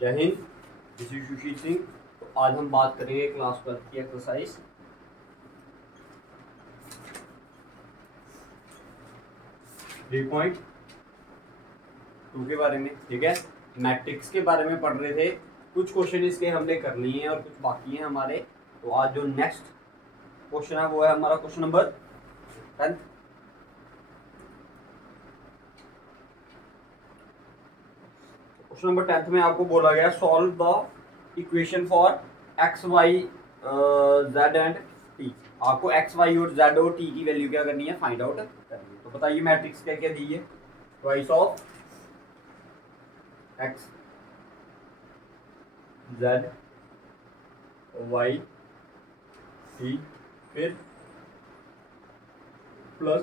जय Hind, this is Sushil Singh. तो आज हम बात करेंगे क्लास 12 की एक्सरसाइज 3.2 के बारे में। ठीक है, मैट्रिक्स के बारे में पढ़ रहे थे। कुछ क्वेश्चन इसके हमने कर लिए हैं और कुछ बाकी हैं हमारे। तो आज जो नेक्स्ट क्वेश्चन है वो है हमारा क्वेश्चन नंबर 10। क्वेश्चन नंबर 10 में आपको बोला गया solve the equation for X Y Z and T. आपको एक्स वाई और जेड और टी की वैल्यू क्या करनी है, फाइंड आउट करनी है। तो बताइए मैट्रिक्स क्या क्या दी है। Twice of x z y t, फिर plus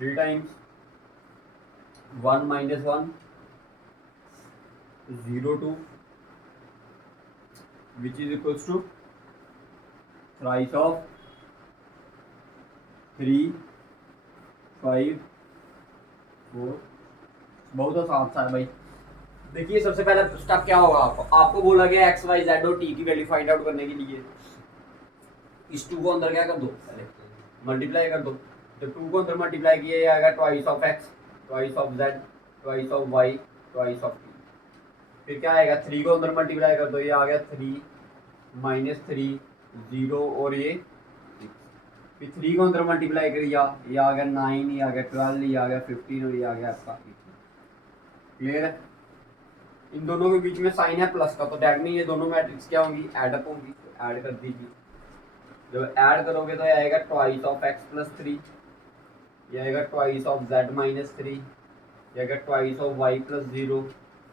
3 times 1 minus 1 0 2 which is equals to thrice of 3 5 4। बहुत आसान सा है भाई। देखिए सबसे पहला स्टेप क्या होगा, आपको बोला गया एक्स वाई जेड और टी की वैल्यू फाइंड आउट करने के लिए इस 2 को अंदर क्या कर दो, पहले मल्टीप्लाई कर दो। तो 2 को अंदर मल्टीप्लाई किया जाएगा twice of x, twice of z, twice of y, twice of t. फिर क्या आएगा, 3 को अंदर मल्टीप्लाई कर दो, ये आ गया 3 माइनस 3 0 और ये 6। फिर 3 को अंदर मल्टीप्लाई करिए, ये आ गया 9, ये आ गया 12, ये आ गया 15 और ये आ गया आपका 18। क्लियर है। इन दोनों के बीच में साइन है प्लस का, तो डेट में ये दोनों मैट्रिक्स क्या होंगी, ऐड अप होंगी। तो ऐड कर दीजिए। जब ऐड करोगे तो ये आएगा ट्वाइस ऑफ एक्स प्लस 3, ये आएगा ट्वाइस ऑफ जेड माइनस 3, ये आएगा ट्वाइस ऑफ वाई प्लस 0,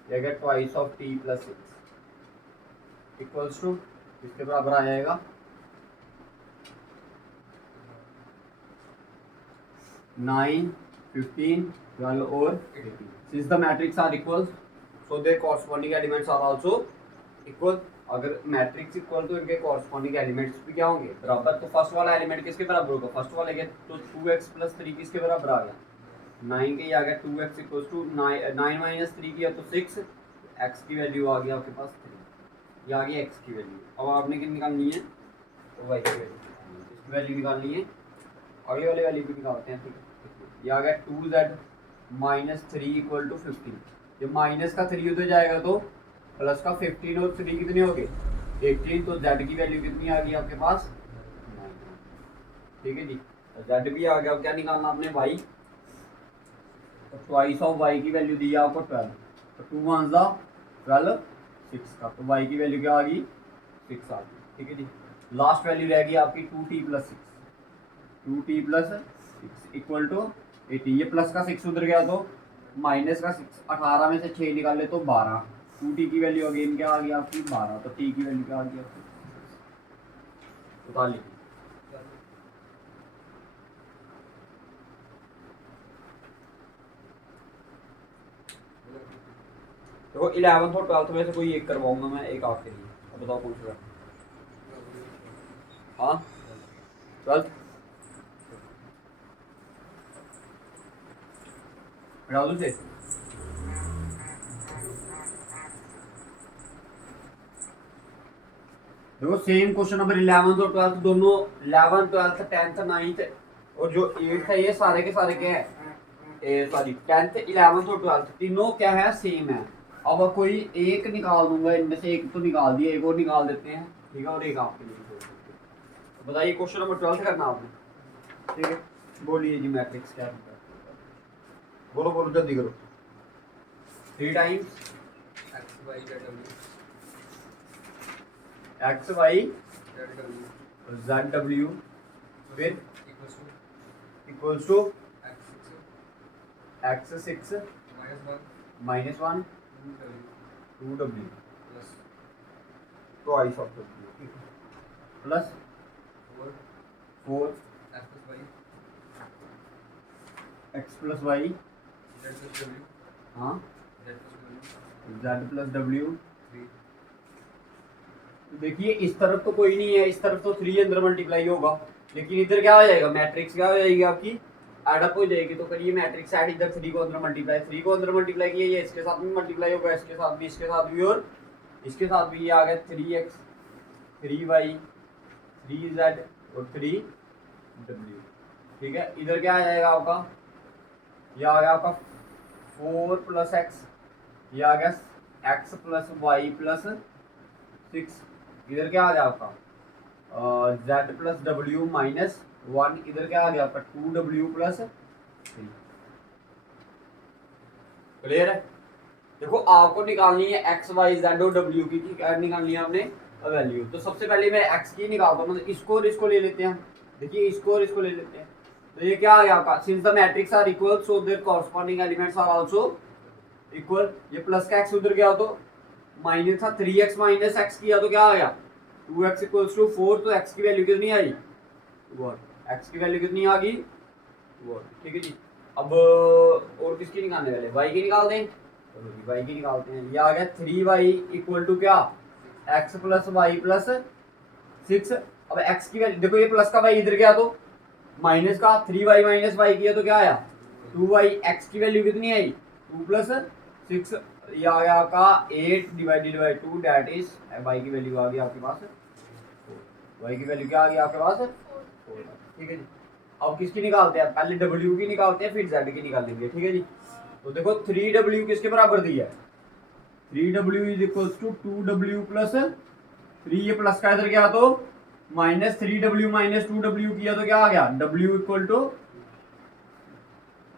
ये आएगा twice of t plus 6 equals to इसके बराबर आ जाएगा 9 15 12 और 18। Since the matrix are equal, so their corresponding elements are also equal। अगर मैट्रिक्स इक्वल तो इनके कॉरस्पॉन्डिंग एलिमेंट्स भी क्या होंगे, बराबर। तो फर्स्ट वाला एलिमेंट किसके बराबर होगा, फर्स्ट वाले के, तो 2x प्लस 3 किसके बराबर आ गया, 9 के। ये आ गया 2x इक्वल्स टू 9 माइनस 3 किया तो 6, x की वैल्यू आ गया आपके पास 3, ये आ गई x की वैल्यू। अब आपने क्या निकालनी है, तो y की वैल्यू, इसकी वैल्यू निकालनी है। अगले वाले वैल्यू भी निकालते हैं। ठीक है, ये आ गया 2z माइनस 3 इक्वल टू 15। जब माइनस का 3 उधर जाएगा तो प्लस का 15 और 3 कितने हो गए 18। तो z की वैल्यू कितनी आ गई आपके पास 9। ठीक है जी, z भी आ गया। अब क्या निकालना आपने, y। तो ट्वाइस ऑफ y की वैल्यू दी है आपको 12, तो 2 1 12 6 का, तो y की वैल्यू क्या आ गई 6 आ गई। ठीक है जी, लास्ट वैल्यू रह गई आपकी 2t plus 6, 2t plus 6 equal to 80। ये प्लस का 6 उधर गया तो माइनस का 6, 18 में से 6 निकाले तो 12। 2t की वैल्यू अगेन क्या आ गई आपकी 12, तो t की वैल्यू क्या आ गई आपकी 45। तो 11th और 12th में से कोई एक करवाऊंगा मैं, एक आपके लिए। अब बताओ कौन सा। हाँ 12th हटा दो से। देखो सेम क्वेश्चन नंबर 11th और 12th दोनों, 11th 12th 10th 9th और जो 8th है, ये सारे के सारे क्या है, सॉरी 10th 11th और 12th तीनों क्या है, सेम है। अब कोई एक निकाल दूंगा, इनमें से एक तो निकाल दिया, एक और निकाल देते हैं। ठीक है, और एक आपके लिए छोड़ देते हैं। तो बताइए क्वेश्चन नंबर 12th करना आपने। ठीक है, बोलिए जी मैट्रिक्स क्या है, बोलो बोलो जल्दी करो। 3 times X Y Z W, फिर equals to X 6 minus 1 2 W twice of W plus 4 X plus Y, हाँ जेड प्लस डब्ल्यू। देखिए इस तरफ तो कोई नहीं है, इस तरफ तो 3 अंदर मल्टीप्लाई होगा, लेकिन इधर क्या हो जाएगा, मैट्रिक्स क्या हो जाएगी आपकी एडअप हो जाएगी तो करिए मैट्रिक्स ऐड, इधर 3 को अंदर मल्टीप्लाई, 3 को अंदर मल्टीप्लाई किया, ये इसके साथ में मल्टीप्लाई होगा, इसके साथ भी, इसके साथ भी और इसके साथ भी। ये आ गया 3x 3y 3z और 3w। ठीक है, इधर क्या आ जाएगा आपका, ये आ गया आपका 4 + x, ये आ गया x + y + 6। इधर क्या आ गया आपका z + w - 1। इधर क्या आ गया आपका 2w + 3। क्लियर है। देखो आपको निकालनी है x y z और w की निकालनी है आपने वैल्यू। तो सबसे पहले मैं x की निकालता हूँ, मतलब इसको और इसको ले लेते हैं। देखिए इसको और इसको ले लेते हैं, तो ये क्या आ गया आपका, since the matrix are equal so their corresponding elements are also equal. ये प्लस का x उधर गया तो माइनस था, 3x - x किया तो क्या आ गया 2x = 4। तो x की वैल्यू कितनी आई 1, x की वैल्यू कितनी आ गई 1। ठीक है जी। अब और किसकी निकालने वाले, y की निकाल दें। चलो जी y की निकालते हैं। ये आ गया 3y = क्या x + y + 6। अब x की वैल्यू देखो, ये प्लस का y इधर गया तो माइनस का 3y - y किया तो क्या आया 2y। x की वैल्यू कितनी आई 2 + 6। ये आ गया आपका 8/2 दैट इज y की वैल्यू आ गई आपके पास 4। y की वैल्यू क्या आ गई आपके पास 4। ठीक है जी। अब किसकी निकालते हैं, पहले w की निकालते हैं फिर z की निकालेंगे। ठीक है जी। तो देखो 3w किसके बराबर दिया है, 3w = 2w + 3। ये प्लस का इधर गया तो -3w - 2w किया तो क्या आ गया w =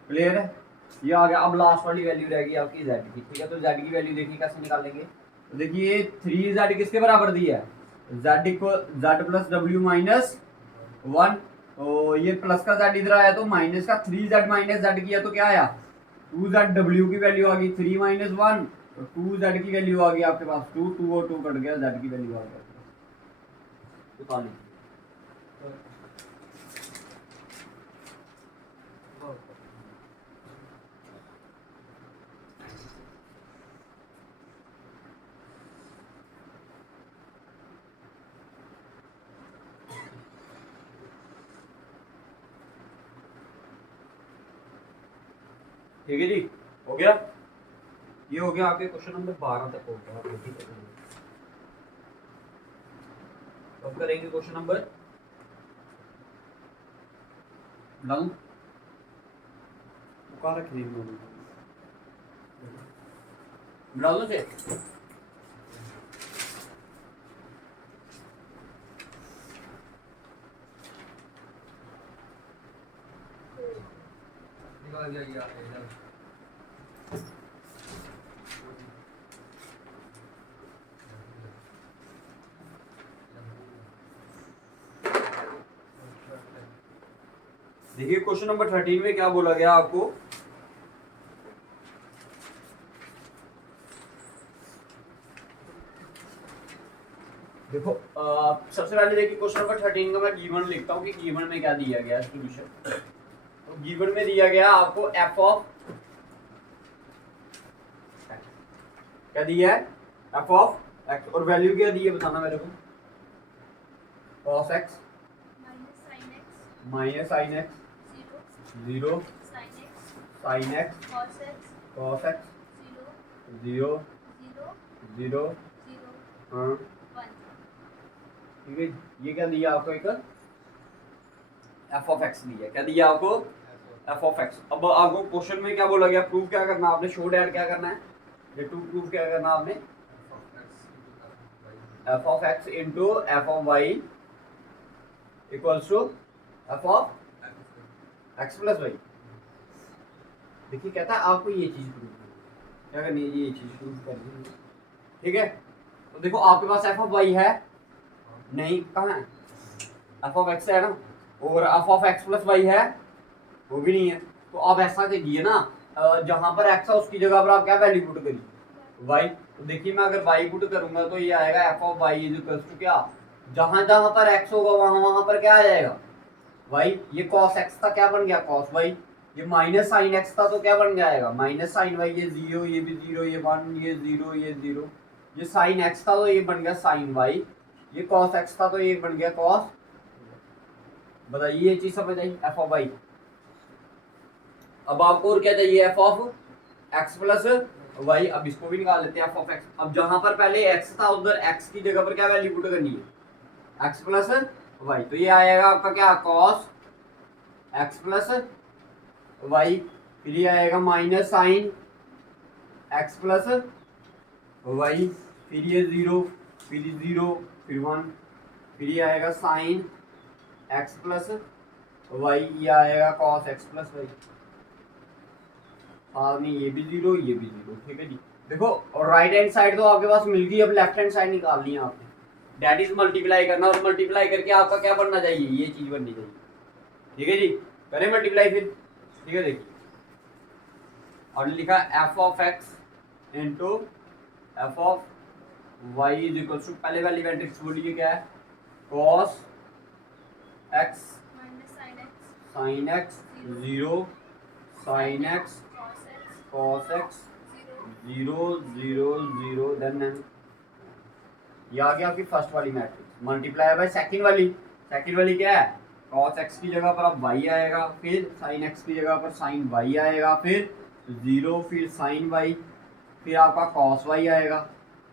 क्लियर है, ये आ गया। अब लास्ट वाली वैल्यू रहेगी आपकी z की। ठीक है, तो z की वैल्यू देखिए कैसे निकालेंगे। तो देखिए 3z किसके बराबर दिया है, z + w - 1। तो ये प्लस का z इधर आया तो माइनस का 3z - z किया तो क्या आया 2z। w की वैल्यू आ गई 3 - 1, तो 2z की वैल्यू आ गई आपके पास 2, 2 और 2 कट गया, z की वैल्यू आ गई। ठीक है जी, हो गया। ये हो गया आपके क्वेश्चन नंबर 12 तक हो गया। अब करेंगे क्वेश्चन नंबर डाउन कहाँ रखी ब्राउजर से। देखिए क्वेश्चन नंबर 13 में क्या बोला गया आपको, देखो सबसे पहले देखिए क्वेश्चन नंबर 13 का मैं गिवन लिखता हूँ कि गिवन में क्या दिया गया सॉल्यूशन। तो गिवन में दिया गया आपको f ऑफ क्या दिया है f ऑफ x और वैल्यू क्या दी है बताना मेरे को, cos x minus sin x 0 sin x cos x 0 0 हाँ ठीक है। ये क्या दिया आपको, एक f ऑफ x दिया, क्या दिया आपको f ऑफ x। अब आपको क्वेश्चन में क्या बोला गया, प्रूफ क्या करना आपने, शो डैट क्या करना है, ये टू प्रूफ क्या करना आपने f of x into f of y equals to f of x plus y। देखिए कहता है आपको ये चीज प्रूफ क्या करनी है, ये चीज प्रूफ करनी है। ठीक है, तो देखो आपके पास f ऑफ y है नहीं, कहाँ है f ऑफ x है ना, और f of x plus y है वो भी नहीं है। तो आप ऐसा करिए ना, जहां पर x है उसकी जगह पर आप क्या वैल्यू पुट करिए y। तो देखिए मैं अगर y पुट करूंगा तो ये आएगा f of y is equal to क्या, जहां जहां पर x होगा वहां वहां पर क्या आ जाएगा y। ये cos x था क्या बन गया cos y, ये माइनस sin x था तो क्या बन जाएगा माइनस sin y। ये 0 ये भी 0 ये 1 ये 0 ये 0, ये sin x था तो ये बन गया sin y, ये cos x था तो ये बन गया cos। बताइए ये चीज समझ आई f ऑफ y। अब आपको और क्या चाहिए, f of x plus y. अब इसको भी निकाल लेते हैं, एफ ऑफ एक्स। अब जहां पर पहले एक्स था उधर एक्स की जगह पर क्या वैल्यू पुट करनी है, एक्स प्लस वाई। तो ये आएगा आपका क्या, कॉस एक्स प्लस वाई। फिर ये आएगा minus sine x plus y. फिर ये जीरो, फिर जीरो, फिर वन। फिर ये आएगा साइन एक्स प्लस वाई, ये आएगा कॉस एक्स प्लस वाई। बाद में ये भी जीरो, ये भी जीरो। ठीक है जी। देखो और राइट हैंड साइड तो आपके पास मिल गई, अब लेफ्ट हैंड साइड निकालनी है आपने, डेट इज मल्टीप्लाई करना। और मल्टीप्लाई करके आपका क्या बनना चाहिए, ये चीज बननी चाहिए। ठीक है जी, करें मल्टीप्लाई फिर। ठीक है, देखिए और लिखा f of x into f of y is equal to, पहले वाली मैट्रिक्स बोलिए क्या है, cos x sine x zero, sine x cos x zero zero zero. Then ये आ गया आपकी फर्स्ट वाली मैट्रिक्स, मल्टीप्लाई बाय सेकंड वाली। सेकंड वाली क्या है, कॉस एक्स की जगह पर अब वाई आएगा, फिर साइन एक्स की जगह पर साइन वाई आएगा, फिर जीरो, फिर साइन वाई, फिर आपका कॉस वाई आएगा,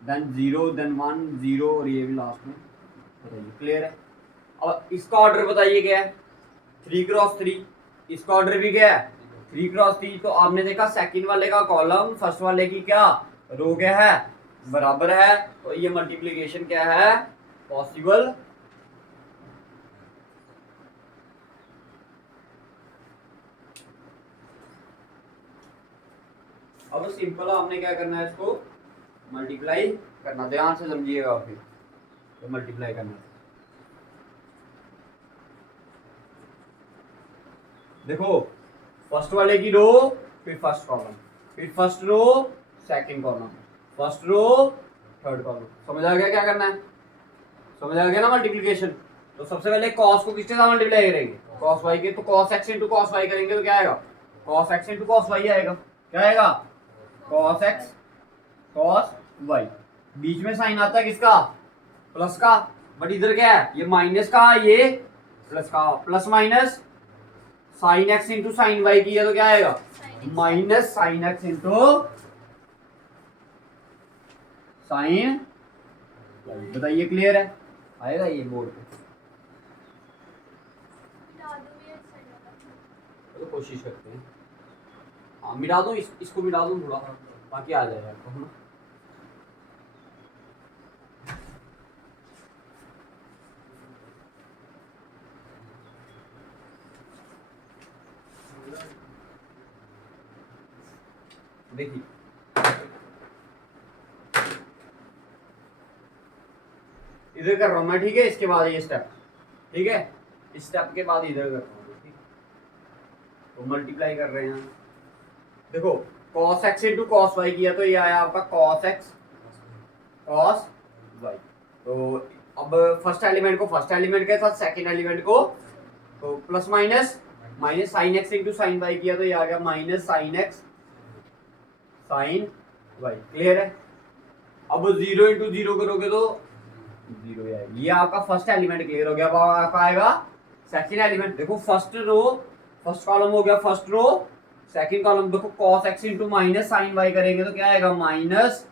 then zero, then one, zero, और ये भी लास्ट में। बताइए क्लियर है। अब इसका ऑर्डर बताइए क्या है, 3x3। इसका ऑर्डर भी क्या है, 3x3। तो आपने देखा सेकंड वाले का कॉलम फर्स्ट वाले की क्या रो क्या है, बराबर है। तो ये मल्टीप्लिकेशन क्या है, पॉसिबल। अब सिंपल आपने क्या करना है, इसको मल्टीप्लाई करना, ध्यान से समझिएगा। फिर तो मल्टीप्लाई करना, देखो फर्स्ट वाले की रो, फिर फर्स्ट कॉलम, फिर first row second column, first row third column. समझ आ गया क्या करना है, समझ आ गया ना मल्टीप्लिकेशन। तो सबसे पहले कॉस को किसके साथ मल्टीप्लाई करेंगे, कॉस वाई के। तो cos x into cos y करेंगे तो क्या आएगा, cos x into cos y आएगा। क्या आएगा, कॉस एक्स कॉस वाई। बीच में साइन आता है किसका, प्लस का, बट इधर क्या है, ये माइनस का, ये प्लस का। Plus minus sine x into sine y किया तो क्या आएगा, minus sine x into sine. बताइए क्लियर है, आएगा ये बोर्ड पे। तो कोशिश करते हैं, हाँ मिटा दूं, इसको मिटा दूं थोड़ा, बाकी आ जाएगा आपको, है ना। देखिए इधर कर रहा हूं मैं, ठीक है। इसके बाद ये स्टेप, ठीक है, इस स्टेप के बाद इधर कर रहा हूं, ठीक। तो मल्टीप्लाई कर रहे हैं, देखो cos x into cos y किया तो ये आया आपका cos x cos y। तो अब फर्स्ट एलिमेंट को फर्स्ट एलिमेंट के साथ, सेकंड एलिमेंट को तो plus minus minus sine x into sine y किया तो ये आ गया minus sine x sine y. Clear है। अब जीरो इंटू जीरो करोगे तो जीरो आएगा। ये आपका फर्स्ट एलिमेंट क्लियर हो गया। अब आपका आएगा सेकंड एलिमेंट। देखो फर्स्ट रो, फर्स्ट कॉलम हो गया फर्स्ट रो, सेकंड कॉलम देखो cos x into minus sine y करेंगे तो क्या आएगा, माइनस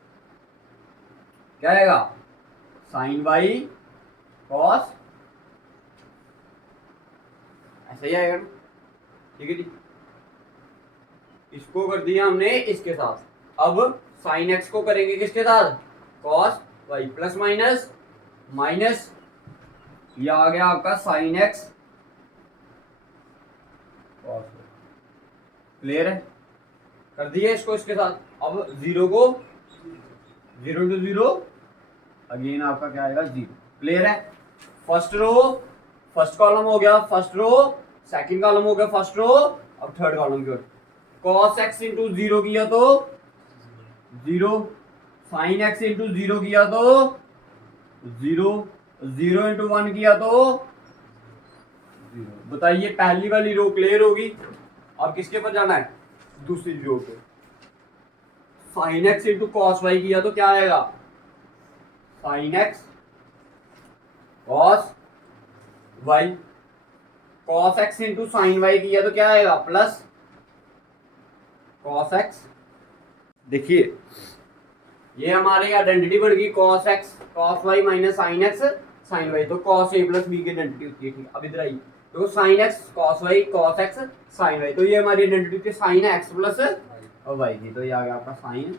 क्या आएगा, साइन वाई cos, ऐसा ही आएगा। ठीक है जी, इसको कर दिया हमने इसके साथ। अब साइन x को करेंगे किसके साथ, cos y, plus minus minus, ये आ गया आपका साइन x cos। क्लियर है, कर दिया इसको इसके साथ। अब जीरो को जीरो इंटू जीरो, अगेन आपका क्या आएगा, जीरो। क्लियर है। फर्स्ट रो फर्स्ट कॉलम हो गया फर्स्ट रो, सेकंड कॉलम हो गया फर्स्ट रो, अब थर्ड कॉलम की ओर cos x इंटू जीरो किया तो zero, sine x into zero किया तो जीरो, जीरो इंटू वन किया तो जीरो। बताइए पहली वाली रो क्लियर होगी। और किसके पर जाना है, दूसरी रो पे। Sine x into cos y किया तो क्या आएगा, sine x cos y. Cos x into sine y किया तो क्या आएगा, प्लस cos x, देखिए ये हमारी आइडेंटिटी बन गई cos x cos y minus sin x sin y, तो cos a प्लस b की आइडेंटिटी होती है। ठीक, अब इधर आइए, तो sin x cos y cos x sin y, तो ये हमारी आइडेंटिटी थी sin x प्लस y की, तो ये आ गया आपका sin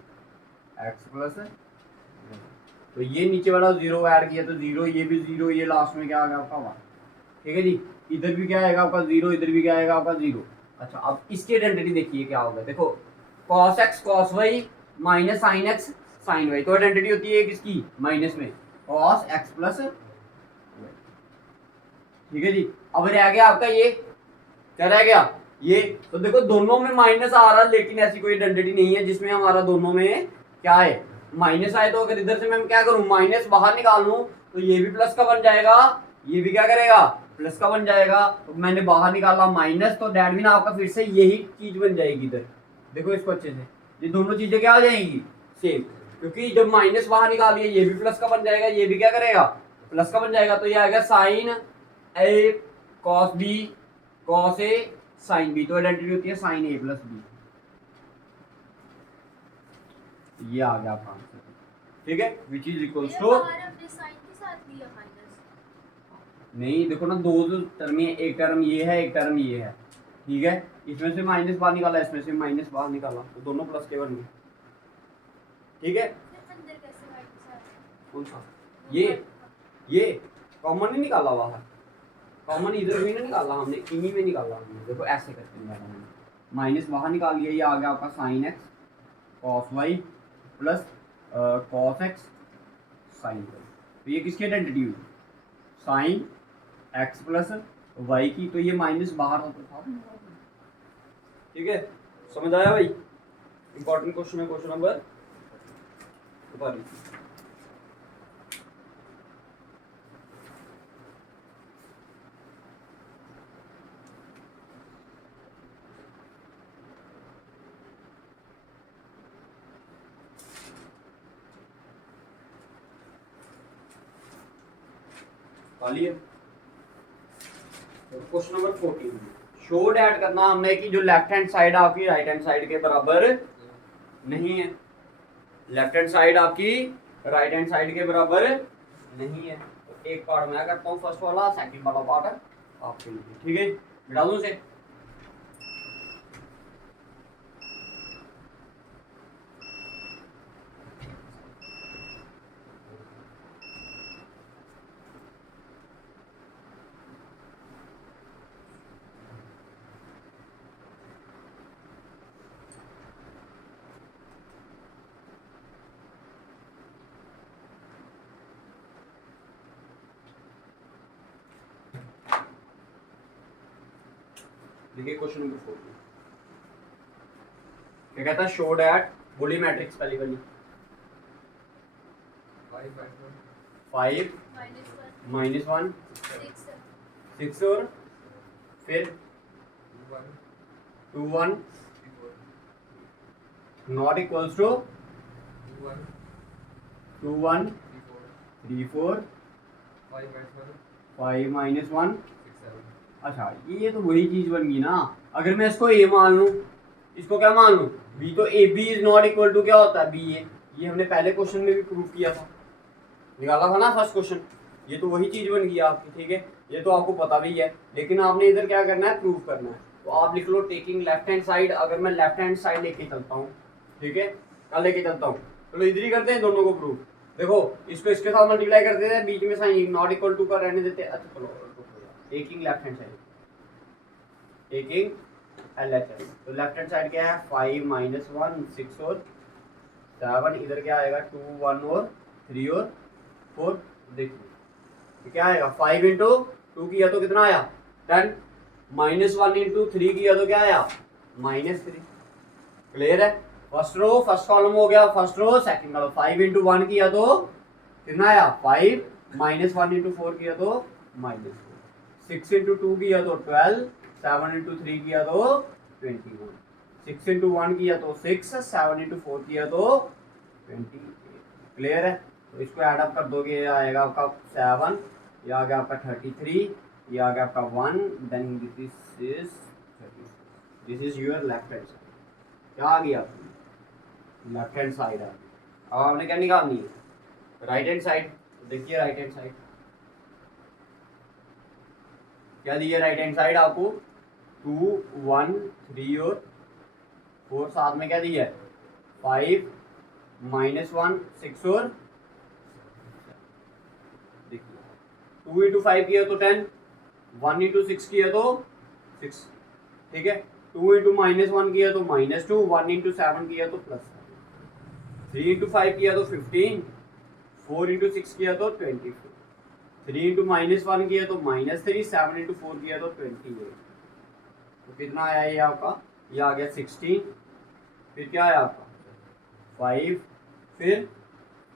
x प्लस, तो ये नीचे वाला जीरो ऐड किया तो जीरो, ये भी जीरो, ये लास्ट में क्या आ गया आपका 1। ठीक है जी, इधर भी क्या आएगा आपका जीरो, इधर भी क्या आएगा आपका जीरो। अच्छा, अब इसकी आइडेंटिटी देखिए क्या होगा, देखो cos x cos y minus sin x sin y, तो आइडेंटिटी होती है किसकी, माइनस में cos x प्लस। ठीक है जी, अब रह गया आपका ये, क्या रह गया ये, तो देखो दोनों में माइनस आ रहा, लेकिन ऐसी कोई आइडेंटिटी नहीं है जिसमें हमारा दोनों में क्या है, माइनस आए। तो अगर इधर से मैं क्या करूं, माइनस बाहर निकाल लूं, तो ये भी प्लस का बन जाएगा, ये भी क्या करेगा, प्लस का बन जाएगा। तो मैंने बाहर निकाला माइनस, तो डैट मीन आपका फिर से यही चीज बन जाएगी इधर। देखो इसको अच्छे से, ये दोनों चीजें क्या आ जाएंगी, सेम, क्योंकि जब माइनस बाहर निकालिए ये भी प्लस का बन जाएगा, ये भी क्या करेगा, प्लस का बन जाएगा। तो ये आएगा sign A cos B cos A sine B, तो आइडेंटिटी होती है साइन ए प्लस बी। ये आ गया आपका आंसर। ठीक है, विच इज इक्वल्स टू, नहीं देखो ना, दो टर्म है, एक टर्म ये है, एक टर्म ये है। ठीक है, इसमें से माइनस बाहर निकाला, इसमें से माइनस बाहर निकाला, तो दोनों प्लस के बन गए। ठीक है, कौन सा, ये कॉमन नहीं निकाला हुआ है, कॉमन इधर भी नहीं निकाला हमने, इन्हीं में निकाला हमने। देखो ऐसे करके निकाला हमने, माइनस बाहर निकाल लिया, ये आ गया आपका sine x cos y plus cos x sine y, तो ये किसकी आइडेंटिटी हुई, साइन एक्स प्लस वाई की, तो ये माइनस बाहर होता था। ठीक है, समझ आया भाई, इंपॉर्टेंट क्वेश्चन है, question number 12। Question number 14, show that करना हमने कि जो लेफ्ट हैंड साइड आपकी राइट हैंड साइड के बराबर नहीं है, लेफ्ट हैंड साइड आपकी राइट हैंड साइड के बराबर नहीं है। तो एक पार्ट मैं करता हूँ, फर्स्ट वाला, सेकंड वाला पार्ट आपके लिए। ठीक है, मिटा दूं से, देखिए क्वेश्चन नंबर 14 क्या कहता है, शो डैट, बोली मैट्रिक्स पहली वाली, 5 माइनस 1 6 और फिर 2 1 नॉट इक्वल्स टू 2 1 3 4 5 माइनस 1। अच्छा, ये तो वही चीज बन गई ना, अगर मैं इसको a मान लूं, इसको क्या मान लूं b, तो ab is not equal to क्या होता है b a, ये हमने पहले क्वेश्चन में भी प्रूव किया था, निकाला था ना फर्स्ट क्वेश्चन, ये तो वही चीज बन गई आपकी। ठीक है, ये तो आपको पता भी है, लेकिन आपने इधर क्या करना है, प्रूव करना है। तो आप लिख लो टेकिंग लेफ्ट हैंड साइड, अगर मैं लेफ्ट हैंड साइड लेके चलता हूँ, ठीक है, क्या लेके चलता हूँ, चलो इधर ही करते हैं दोनों को प्रूव। देखो इसको इसके साथ मल्टीप्लाई कर देते हैं, बीच में साइन नॉट इक्वल टू का रहने देते हैं। अच्छा चलो, taking left hand side, taking LHS, तो लेफ्ट हैंड साइड क्या है, 5 माइनस 1 6 और 7, इधर क्या आएगा 2 1 और 3 और 4। देखिए क्या आएगा, 5 इंटू 2 किया तो कितना आया 10, माइनस 1 इंटू 3 किया तो क्या आया -3। क्लियर है, फर्स्ट रो फर्स्ट कॉलम हो गया, first row second column. 5 into 1 किया तो कितना आया 5, माइनस 1 इंटू 4 किया तो -4, 6 इंटू 2 किया तो 12, 7 इंटू 3 किया तो 21, 6 इंटू 1 किया तो 6, 7 इंटू 4 किया तो 28। क्लियर है, तो इसको ऐड अप कर दोगे, ये आएगा आपका 7, ये आ गया आपका 33, ये आ गया आपका 1, then this is 36, this is your left hand side. क्या आ गया, लेफ्ट हैंड साइड आ गई। अब आपने क्या निकालनी है, राइट हैंड साइड। देखिए राइट हैंड साइड क्या दी है, राइट हैंड साइड आपको 2 1 3 और 4, साथ में क्या दी है 5 -1 6 और 2 इंटू 5 किया तो 10, 1 इंटू 6 किया तो 6, ठीक है। 2 इंटू -1 किया तो -2, 1 इंटू 7 किया तो +7, 3 इंटू 5 किया तो 15, 4 इंटू 6 किया तो 24, 3 इंटू -1 किया तो -3, 7 इंटू 4 किया तो 28। तो कितना आया ये आपका, ये आ गया 16, फिर क्या आया आपका 5, फिर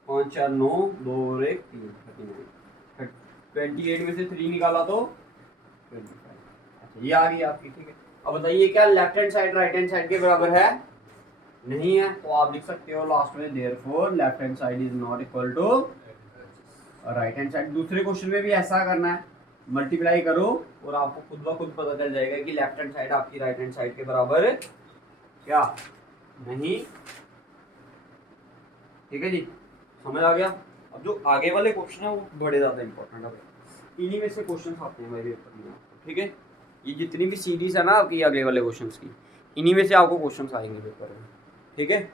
5 4 9, 2 और 1 3, 39, 28 में से 3 निकाला तो 25। अच्छा ये आ गई आपकी, ठीक है। अब बताइए क्या left hand side right hand side के बराबर है, नहीं है, तो आप लिख सकते हो लास्ट में therefore left hand side is not equal to right hand side. दूसरे क्वेश्चन में भी ऐसा करना है, मल्टीप्लाई करो और आपको खुद ब खुद पता चल जाएगा कि लेफ्ट हैंड साइड आपकी राइट हैंड साइड के बराबर क्या नहीं, ठीक है जी, समझ आ गया। अब जो आगे वाले क्वेश्चन है वो बड़े ज्यादा इंपॉर्टेंट है, इन्हीं में से क्वेश्चन आते हैं मेरे पेपर में, ठीक है। ये जितनी भी सीरीज है ना आपकी अगले वाले क्वेश्चन की, इन्हीं में से आपको क्वेश्चन आएंगे पेपर में, ठीक है।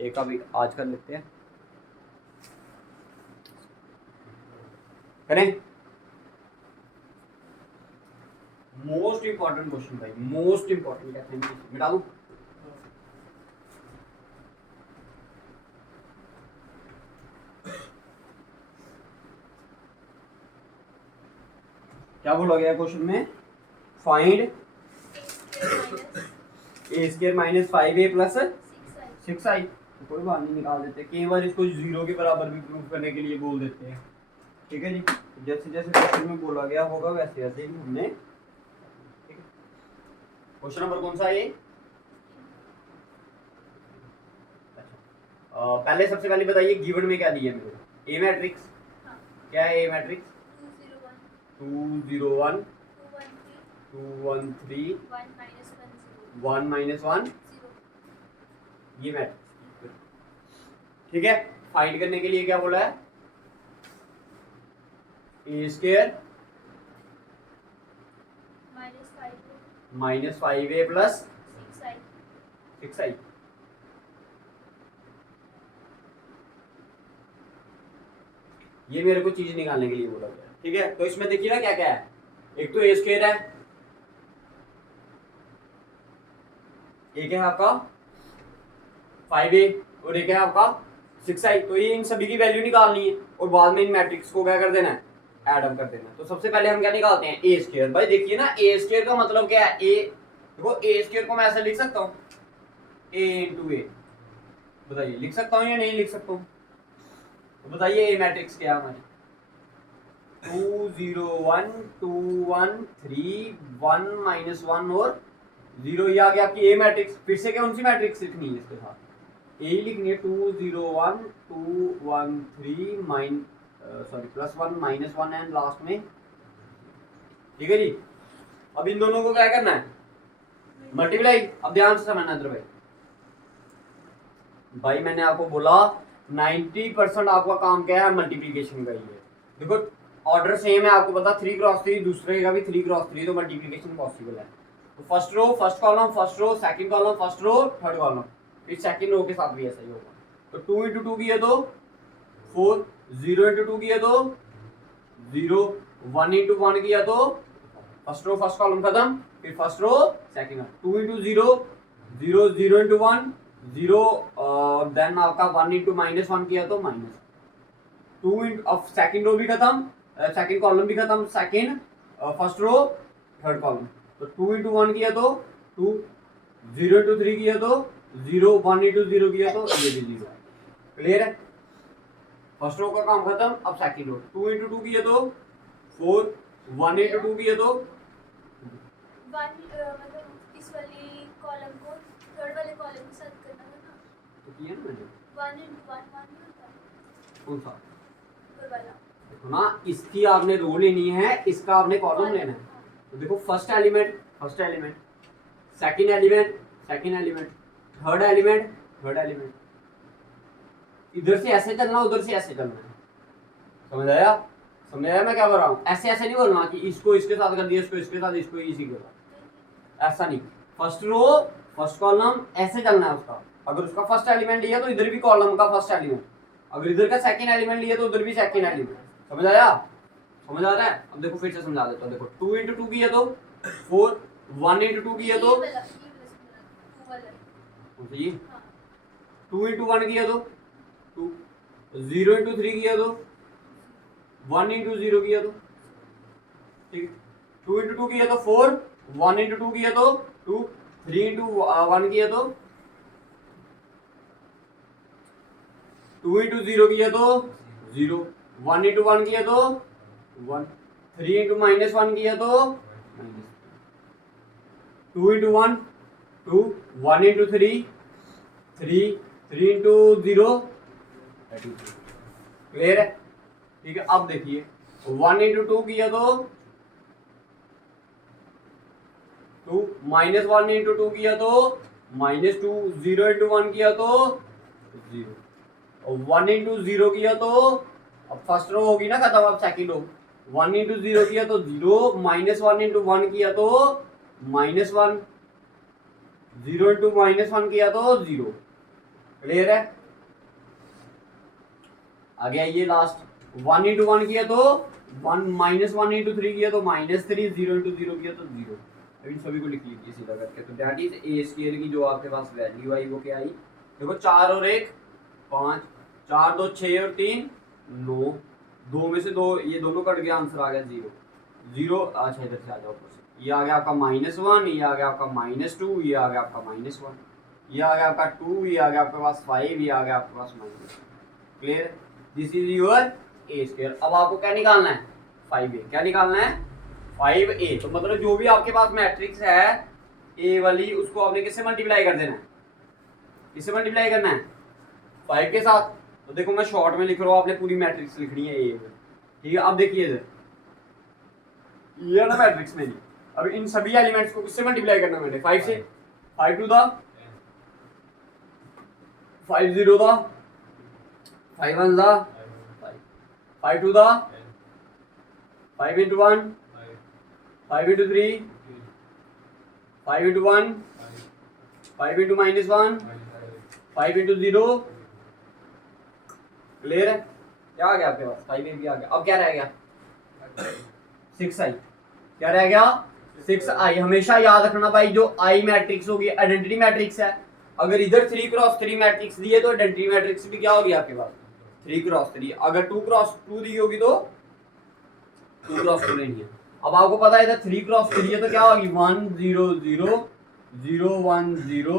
एक अभी आज कर लेते हैं, करें। मोस्ट इंपॉर्टेंट क्वेश्चन भाई, मोस्ट इंपॉर्टेंट कहते हैं, मिटा दूं। क्या बोला गया क्वेश्चन में, find a square minus 5a plus 6i। तो कोई बात नहीं, निकाल देते, कई बार इसको 0 के बराबर भी प्रूव करने के लिए बोल देते हैं, ठीक है जी। जैसे जैसे क्वेश्चन में बोला गया होगा वैसे वैसे ही हमने, ठीक है। क्वेश्चन नंबर कौन सा है ये, अच्छा पहले सबसे पहले बताइए गिवन में क्या दिया मेरे को, ए मैट्रिक्स, क्या है ए मैट्रिक्स, 2 0 1 2 1 3 1 -1 ये मैट्रिक्स, ठीक है। फाइंड करने के लिए क्या बोला है, ए स्क्वायर -5a प्लस 6i। ये मेरे को चीज निकालने के लिए बोला गया, ठीक है। तो इसमें देखिए ना क्या क्या है, एक तो ए स्क्वायर है, एक है आपका 5a और एक है आपका 6i। तो ये इन सभी की वैल्यू निकालनी है और बाद में इन मैट्रिक्स को क्या कर देना है, एडम कर देना है। तो सबसे पहले हम क्या निकालते हैं, ए स्क्वायर। भाई देखिए ना ए स्क्वायर का मतलब क्या है, ए देखो ए स्क्वायर को मैं ऐसे लिख सकता हूँ a इंटू ए, बताइए लिख सकता हूँ या नहीं लिख सकता हूँ, तो बताइए ए मैट्रिक्स क्या है हमारी, 2 0 1 2 1 3 1 -1 और 0, ये आ गया आपकी ए मैट्रिक्स। फिर से कौन सी मैट्रिक्स लिखनी है इसके साथ, ए ही लिखनी है, 2 0 1 2 1 3 +1 -1 एंड लास्ट में, ठीक है जी। अब इन दोनों को क्या करना है, मल्टीप्लाई। अब ध्यान से समझना इधर भाई मैंने आपको बोला 90% आपका काम क्या है, मल्टीप्लीकेशन का ही है। देखो ऑर्डर सेम है, आपको पता 3 क्रॉस 3, दूसरे का भी 3 क्रॉस 3, तो मल्टीप्लीकेशन पॉसिबल है। तो first row first column, first row second column, first row third column, फिर सेकंड रो के साथ भी ऐसा ही होगा। तो 2 इंटू 2 किया तो 4, 0 इंटू 2 किया तो 0, 1 इंटू 1 किया तो फर्स्ट रो फर्स्ट कॉलम खत्म, फिर first row second, 2 into 0 0, 0 into 1 0, then आपका 1 इंटू -1 किया तो -2 इंटू, अब सेकंड रो भी खत्म, सेकंड कॉलम भी खत्म, second first row third column. तो 2 इंटू 1 किया तो 2, 0 इंटू 3 किया तो 0, 1 इंटू 0 किया तो ये भी 0 है। क्लियर है, फर्स्ट रो का काम खत्म। अब सेकंड रो 2 इंटू 2 किया तो 4, 1 इंटू 2 किया तो मतलब इस वाली कॉलम को थर्ड वाले कॉलम के साथ करना है ना, तो किया ना मैंने 1 इंटू 1 1 नहीं होता कौन सा, ऊपर वाला, देखो ना इसकी आपने रो लेनी है, इसका आपने कॉलम लेना है। तो देखो first element second element, third element, इधर से ऐसे चलना, उधर से ऐसे चलना है। समझ आया मैं क्या बोल रहा हूँ? ऐसे ऐसे नहीं बोलना कि इसको इसके साथ कर दिया, इसको इसके साथ, इसको इसी के साथ, ऐसा नहीं। फर्स्ट रो फर्स्ट कॉलम ऐसे चलना है उसका। अगर उसका फर्स्ट एलिमेंट लिया तो इधर भी कॉलम का फर्स्ट एलिमेंट, अगर इधर का सेकंड एलिमेंट लिया तो उधर भी सेकंड एलिमेंट। समझ आ रहा है? अब देखो फिर से समझा देता हूँ। देखो 2 into 2 किया तो 4, 1 into 2 किया तो ये 2 into 1 किया तो 2, 0 into 3 किया तो 1 into 0 किया तो ठीक है, 2 into 2 किया तो 4, 1 into 2 किया तो 2, 3 into 1 किया तो 2 into 0 किया तो 0, 1 into 1 किया तो 1, 3 into -1 किया तो -, 2 into 1 2, 1 into 3 3, 3 into 0 क्लियर है? ठीक है, अब देखिए 1 into 2 किया तो 2, -1 into 2 किया तो -2, 0 into 1 किया तो 0, और 1 into 0 किया तो अब फर्स्ट रो होगी ना खत्म, अब सेकंड रो 1 into 0 किया तो 0, -1 into 1 किया तो -1, 0 into -1 किया तो 0। क्लियर है? आ गया ये लास्ट 1 into 1 किया तो 1, -1 into 3 किया तो -3, 0 into 0 किया तो 0। इन सभी को लिख लीजिए सीधा करके। तो दैट इज ए स्केयर की जो आपके पास वैल्यू आई वो क्या आई? देखो 4 और 1 5, 4 2 6 और 3 9, 2 में से 2 ये दोनों कट गया, आंसर आ गया 0 0। अच्छा इधर से आ जाओ ऊपर से, ये आ गया आपका -1, ये आ गया आपका -2, ये आ गया आपका -1, ये आ गया आपका 2, ये आ गया आपके पास 5, ये आ गया आपके पास -। Clear? This is your A square. अब आपको क्या निकालना है? 5a। क्या निकालना है? 5a। तो मतलब जो भी आपके पास मैट्रिक्स है ए वाली, उसको आपने किससे मल्टीप्लाई कर देना है? किससे मल्टीप्लाई करना है? 5 के साथ। तो देखो मैं शॉर्ट में लिख रहा हूँ, आपने पूरी मैट्रिक्स लिखनी है ए में। ठीक है, अब देखिए इधर ये ना मैट्रिक्स मेरी, अब इन सभी एलिमेंट्स को किससे मल्टीप्लाई करना है मैंने? 5 से। 5 two the 5 0 the 5 1 the 5 two the 5 into 1 5 into 3 5 into 1 5 into -1 5 into 0। Clear है? क्या आ गया आपके पास? 5a भी आ गया। अब क्या रह गया? 6i। क्या रह गया? 6i। हमेशा याद रखना भाई, जो i मैट्रिक्स होगी आइडेंटिटी मैट्रिक्स है। अगर इधर 3 क्रॉस 3 मैट्रिक्स दिए तो आइडेंटिटी मैट्रिक्स भी क्या होगी आपके पास? 3 क्रॉस 3। अगर 2 क्रॉस 2 दी होगी तो 2 क्रॉस 2 लेनी है। अब आपको पता है इधर 3 क्रॉस 3 है तो क्या होगी? 1 0 0 0 1 0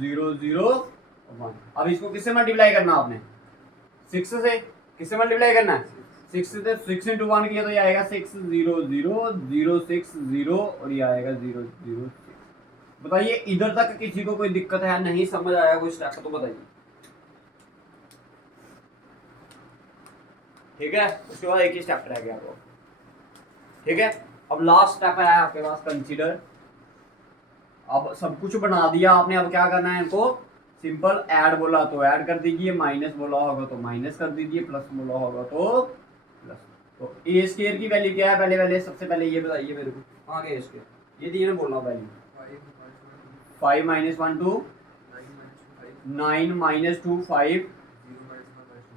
0 0 1। अब इसको किससे मल्टीप्लाई करना आपने? 6 से। किससे मल्टीप्लाई करना है? 6 से। 6 into 1 किया तो ये आएगा 6 0 0 0 6 0 और ये आएगा 0 0 6। बताइए इधर तक किसी को कोई दिक्कत है? नहीं समझ आया कोई स्टेप तो बताइए। ठीक है, उसके बाद एक ही स्टेप रह गया आपको। ठीक है, अब लास्ट स्टेप है आपके पास कंसीडर। अब सब कुछ बना दिया आपने, अब क्या करना है इनको? सिंपल ऐड बोला तो ऐड कर दीजिए, माइनस बोला होगा तो माइनस कर दीजिए, प्लस बोला होगा तो प्लस। तो ए स्क्वायर की वैल्यू क्या है? पहले सबसे पहले ये बताइए मेरे को, कहाँ गया स्क्वायर? ये दिए ना बोलना वैल्यू 5 -1 2 9 -2 5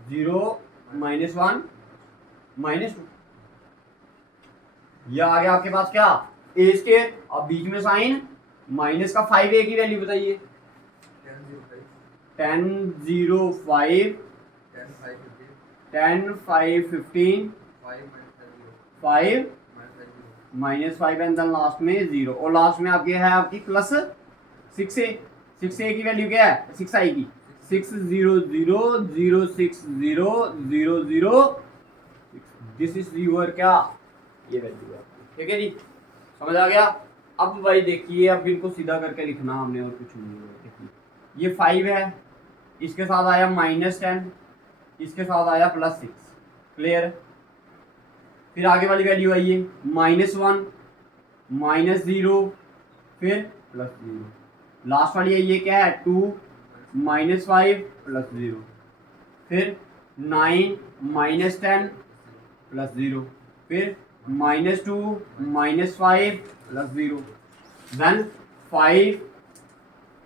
0 -1 -2। ये आ गया आपके पास क्या? ए स्क्वायर। अब बीच में साइन माइनस का 5a की वैल्यू बताइए। 10 0 5 10 5 15 5 -5 एंड देन लास्ट में 0, और लास्ट में आपके है आपकी प्लस 6a। 6a की वैल्यू क्या है? 6i की 6 0 0 0 6 0 0 0 दिस इज यूर क्या? ये वैल्यू है। ठीक है जी, समझ आ गया? अब भाई देखिए, अब इनको सीधा करके लिखना हमने और कुछ नहीं है। देखिए ये 5 है, इसके साथ आया -10, इसके साथ आया +6। क्लियर? फिर आगे वाली वैल्यू आई है -1 -0, फिर प्लस 0। लास्ट वाली है ये क्या है 2 माइनस 5 प्लस 0। फिर 9 माइनस 10 प्लस 0। फिर -2 -5 प्लस 0। Then 5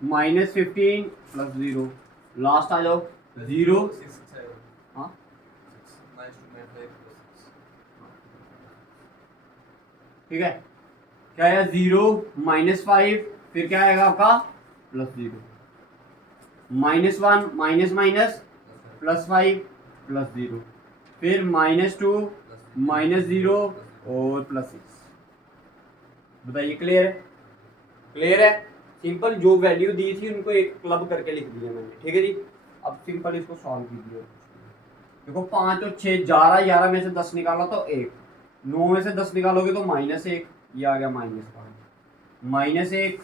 -15 plus 0। लास्ट आ जाओ 0। हाँ ठीक है, क्या है 0 -5, फिर क्या आएगा आपका plus 0। -1 minus minus plus 5 plus 0। फिर -2 -0 और प्लस 6। बताइए क्लियर है? क्लियर है? सिंपल जो वैल्यू दी थी उनको एक क्लब करके लिख दिया मैंने, ठीक है जी। अब सिंपल इसको सॉल्व कीजिए। देखो 5 और 6 11, 11 में से 10 निकाला तो 1, 9 में से 10 निकालोगे तो -1, ये आ गया -5 -1।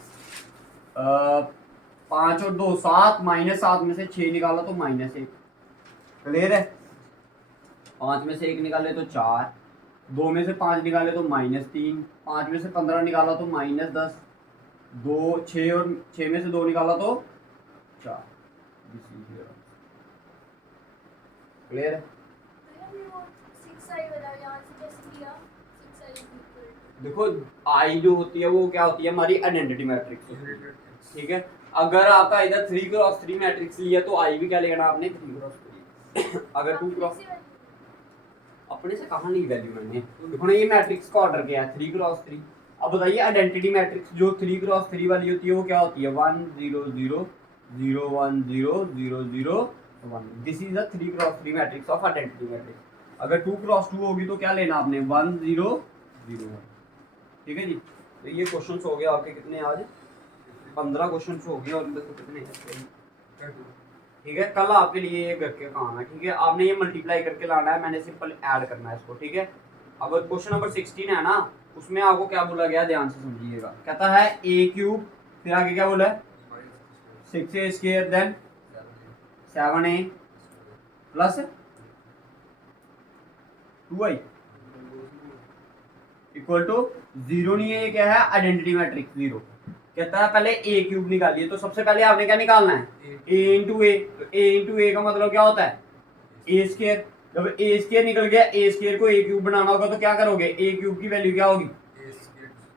5 और 2 7, -7 में से 6 निकाला तो -1। क्लियर है? 5 में से 1 निकाले तो 4, 2 में से 5 निकाले तो -3, 5 में से 15 निकाला तो -10, 2 6 और 6 में से 2 निकाला तो 4। क्लियर है? भैया वो 6i वाला यहाँ से कैसे लिया 6i is equal to देखो आई जो होती है वो क्या होती है हमारी आइडेंटिटी मैट्रिक्स, ठीक है। अगर आपका इधर 3x3 मैट्रिक्स लिया तो आई भी क्या लेना आपने 3x3। अगर 2x अपने से कहाँ ली वैल्यू मैंने, देखो ना ये मैट्रिक्स का ऑर्डर क्या है 3x3। अब बताइए आइडेंटिटी मैट्रिक्स जो 3x3 वाली होती है वो क्या होती है 1 0 0 0 1 0 0 0 1। This is the 3x3 matrix of identity matrix. अगर 2x2 होगी तो क्या लेना आपने 1 0 0 1। ठीक है जी। तो ये क्वेश्चंस हो गए आपके कितने आज 15 क्वेश्चंस हो गए और इनमें से कितने हैं? ठीक है, कल आपके लिए ये करके काम है, ठीक है। आपने ये मल्टीप्लाई करके लाना है, मैंने सिंपल ऐड करना है इसको, ठीक है। अब क्वेश्चन नंबर 16 है ना, उसमें आपको क्या बोला गया ध्यान से समझिएगा। कहता है a3, फिर आगे क्या बोला है 6a² then 7a plus 2i equal to 0 नहीं है, ये क्या है आइडेंटिटी मैट्रिक्स 0। कहता है पहले a³ निकालिए, तो सबसे पहले आपने क्या निकालना है a इंटू ए। तो a इंटू ए का मतलब क्या होता है a²। जब a² निकल गया, a² को a³ बनाना होगा तो क्या करोगे a³ की वैल्यू क्या होगी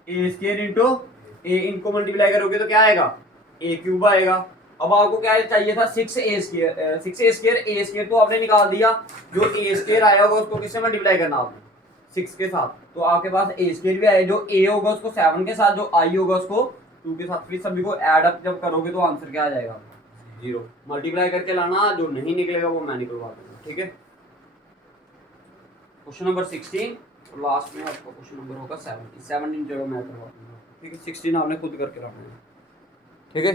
a² इंटू a, इनको मल्टीप्लाई करोगे तो क्या आएगा a³ आएगा। अब आपको क्या चाहिए था 6a², 6a² तो आपने निकाल दिया, जो a² आया होगा उसको किससे मल्टीप्लाई करना आपने 6 के साथ, तो आपके पास a² भी आए, जो a होगा उसको 7 के साथ, जो i होगा उसको 2 के साथ। फिर सभी को ऐड अप जब करोगे तो आंसर क्या आ जाएगा 0। मल्टीप्लाई करके लाना, जो नहीं निकलेगा वो मैं निकलवा दूंगा, ठीक है। क्वेश्चन नंबर 16 और लास्ट में आपका क्वेश्चन नंबर होगा 17 जगह मैं करवा दूंगा, ठीक है। 16 आपने खुद करके रखना है, ठीक है।